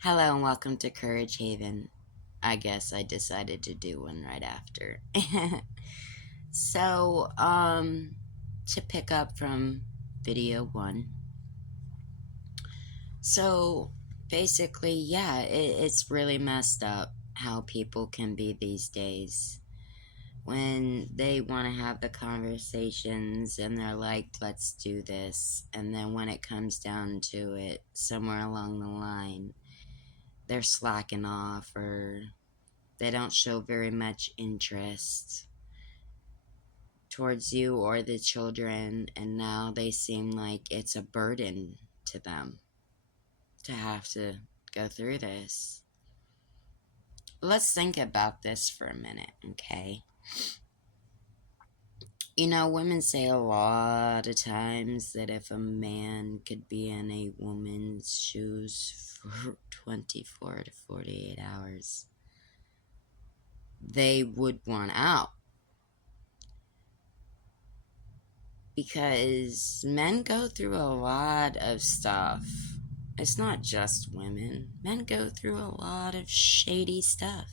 Hello and welcome to Courage Haven. I guess I decided to do one right after. so, to pick up from video one. So, basically, yeah, it's really messed up how people can be these days. When they want to have the conversations and they're like, let's do this. And then when it comes down to it, somewhere along the line, they're slacking off or they don't show very much interest towards you or the children, and now they seem like it's a burden to them to have to go through this. Let's think about this for a minute, okay? You know, women say a lot of times that if a man could be in a woman's shoes for 24 to 48 hours, they would want out. Because men go through a lot of stuff. It's not just women. Men go through a lot of shady stuff.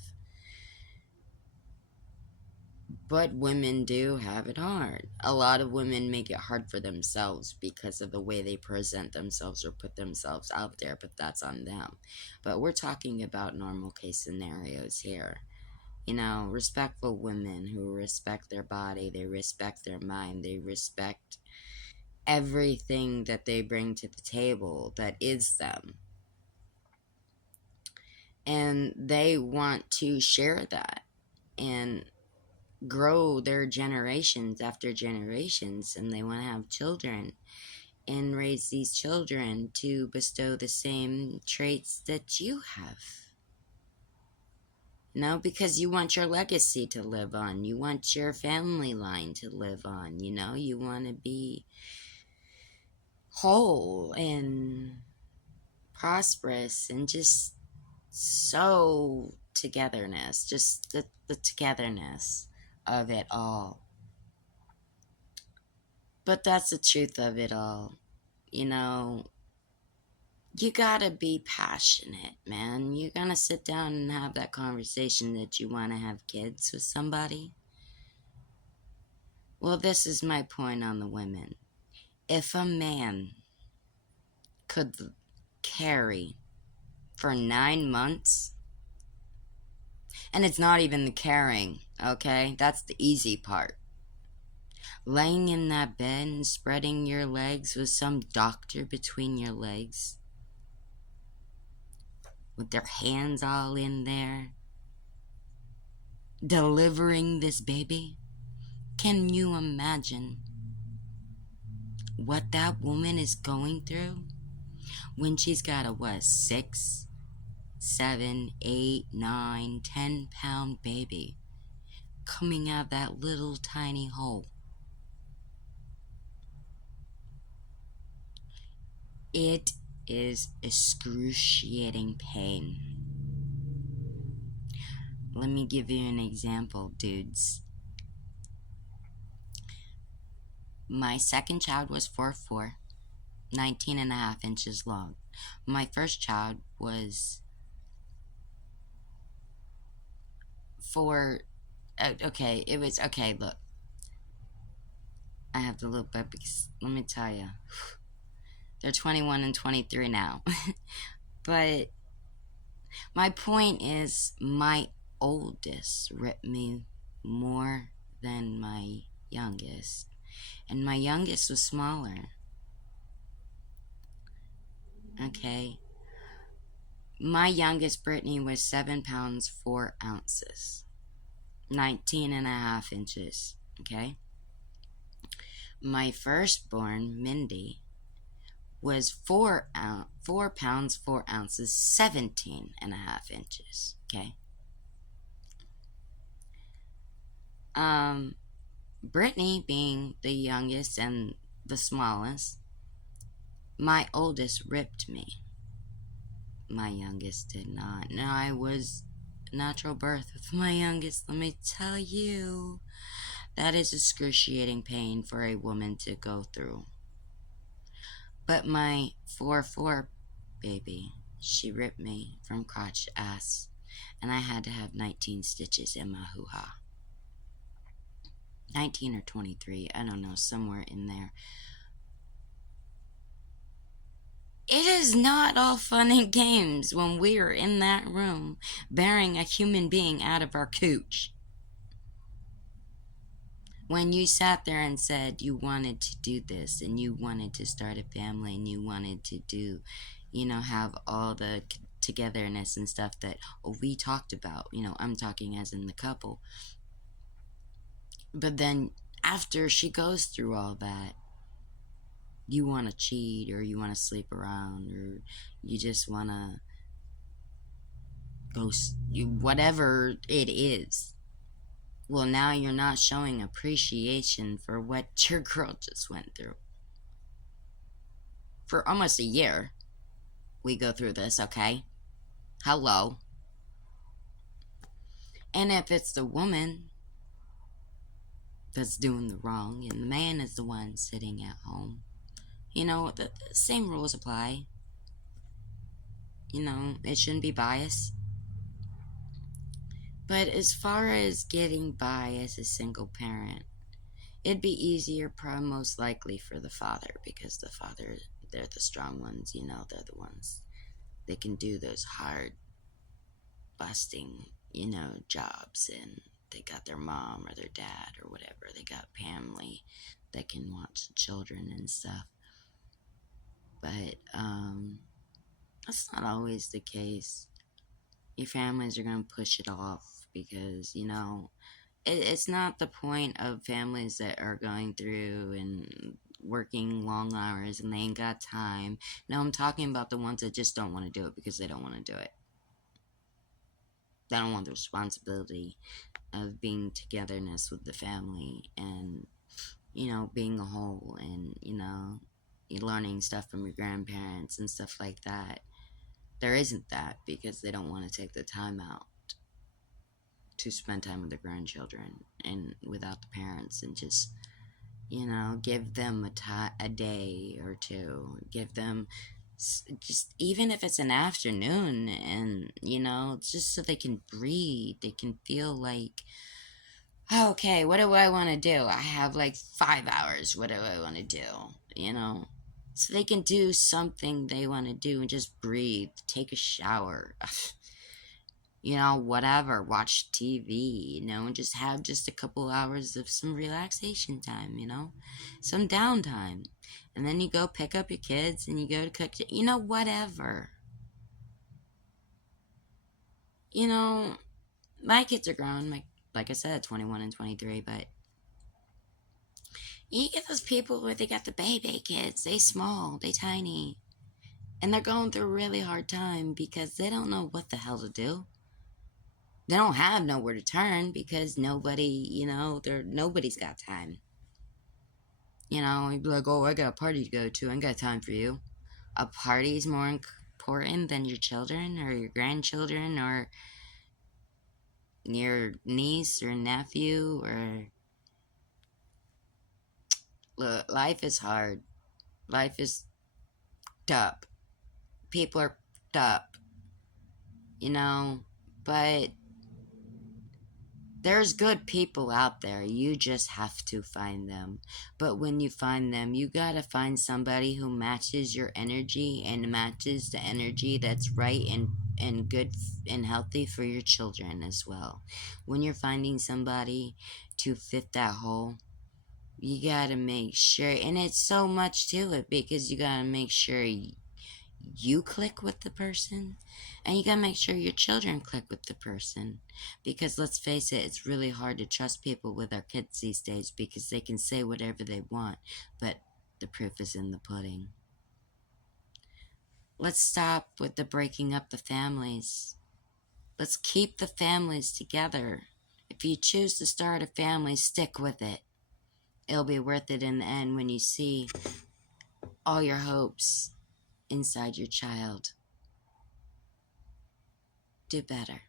But women do have it hard. A lot of women make it hard for themselves because of the way they present themselves or put themselves out there, but that's on them. But we're talking about normal case scenarios here. You know, respectful women who respect their body, they respect their mind, they respect everything that they bring to the table that is them. And they want to share that and grow their generations after generations, and they want to have children and raise these children to bestow the same traits that you have. No, because you want your legacy to live on. You want your family line to live on. You know, you want to be whole and prosperous and just so togetherness, just the togetherness of it all. But that's the truth of it all. You know, you gotta be passionate, man. You're gonna sit down and have that conversation that you want to have kids with somebody. Well, this is my point on the women. If a man could carry for 9 months, and it's not even the carrying, okay? That's the easy part. Laying in that bed and spreading your legs with some doctor between your legs, with their hands all in there, delivering this baby. Can you imagine what that woman is going through when she's got a 6, 7, 8, 9, 10-pound baby coming out of that little tiny hole? It is excruciating pain. Let me give you an example, dudes. My second child was 4'4", 19 and a half inches long. My first child was look. I have to look back because, let me tell you, they're 21 and 23 now. But my point is, my oldest ripped me more than my youngest. And my youngest was smaller. Okay? My youngest, Brittany, was 7 pounds, 4 ounces. 19 and a half inches. Okay? My firstborn, Mindy, was 4 pounds, 4 ounces, 17 and a half inches. Okay? Brittany being the youngest and the smallest, my oldest ripped me. My youngest did not. And I was natural birth with my youngest. Let me tell you, that is excruciating pain for a woman to go through. But my 4'4" baby, she ripped me from crotch to ass, and I had to have 19 stitches in my hoo-ha. 19 or 23, I don't know, somewhere in there. It is not all fun and games when we are in that room bearing a human being out of our cooch. When you sat there and said you wanted to do this and you wanted to start a family and you wanted to do, have all the togetherness and stuff that we talked about, I'm talking as in the couple. But then after she goes through all that, you want to cheat or you want to sleep around or you just want to go, whatever it is. Well, now you're not showing appreciation for what your girl just went through. For almost a year, we go through this, okay? Hello. And if it's the woman that's doing the wrong and the man is the one sitting at home, the same rules apply. It shouldn't be biased. But as far as getting by as a single parent, it'd be easier, probably most likely, for the father, because the father, they're the strong ones, they're the ones that can do those hard, busting, jobs, and they got their mom or their dad or whatever. They got family that can watch the children and stuff. But that's not always the case. Your families are going to push it off because, it's not the point of families that are going through and working long hours and they ain't got time. No, I'm talking about the ones that just don't want to do it because they don't want to do it. They don't want the responsibility of being togetherness with the family and, being a whole and, you're learning stuff from your grandparents and stuff like that. There isn't that because they don't want to take the time out to spend time with their grandchildren and without the parents and just, give them a day or two. Give them just, even if it's an afternoon and, just so they can breathe. They can feel like, okay, what do I want to do? I have like 5 hours. What do I want to do? So they can do something they want to do and just breathe, take a shower, whatever, watch TV, and just have just a couple hours of some relaxation time, some downtime. And then you go pick up your kids and you go to cook, whatever. My kids are grown, like I said, 21 and 23, but you get those people where they got the baby kids, they small, they tiny, and they're going through a really hard time because they don't know what the hell to do. They don't have nowhere to turn because nobody's got time. You'd be like, oh, I got a party to go to. I ain't got time for you. A party's more important than your children or your grandchildren or your niece or nephew or... Look, life is hard. Life is tough. People are tough. But there's good people out there. You just have to find them. But when you find them, you gotta find somebody who matches your energy and matches the energy that's right and good and healthy for your children as well. When you're finding somebody to fit that hole, you gotta make sure, and it's so much to it because you gotta make sure you click with the person and you gotta make sure your children click with the person, because let's face it, it's really hard to trust people with our kids these days because they can say whatever they want, but the proof is in the pudding. Let's stop with the breaking up the families. Let's keep the families together. If you choose to start a family, stick with it. It'll be worth it in the end when you see all your hopes inside your child. Do better.